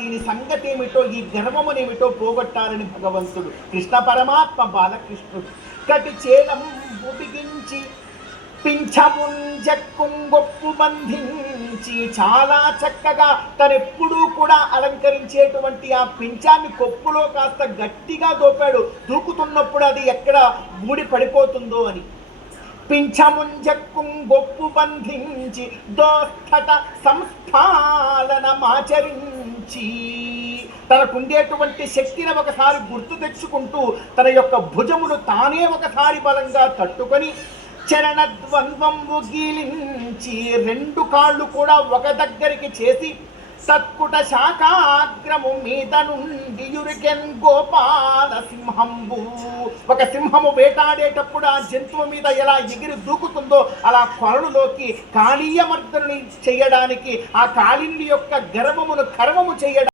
దీని సంగతి ఏమిటో, ఈ గర్వమునేమిటో పోగొట్టాలని భగవంతుడు కృష్ణ పరమాత్మ బాలకృష్ణుడు కటి చేలం బిగించి పింఛముంజక్కుంగొప్పు బంధించి చాలా చక్కగా తనెప్పుడూ కూడా అలంకరించేటువంటి ఆ పింఛాన్ని కొప్పులో కాస్త గట్టిగా దోపాడు, దూకుతున్నప్పుడు అది ఎక్కడ ఊడి పడిపోతుందో అని. పింఛముంజక్కుంగొప్పు బంధించి దోస్థట సంస్థాలనమాచరించి తనకుండేటువంటి శక్తిని ఒకసారి గుర్తు తెచ్చుకుంటూ తన యొక్క భుజమును తానే ఒకసారి బలంగా తట్టుకొని చరణద్వంద్వంబు గీలించి రెండు కాళ్ళు కూడా ఒక దగ్గరికి చేసి సత్కుట శాఖాగ్రము మీద నుండి యురికెన్ గోపాల సింహంబు. ఒక సింహము వేటాడేటప్పుడు ఆ జంతువు మీద ఎలా ఎగిరి దూకుతుందో అలా కొరడులోకి కాళీయమర్దనుని చేయడానికి, ఆ కాళిండి యొక్క గర్వమును కర్మము చేయడానికి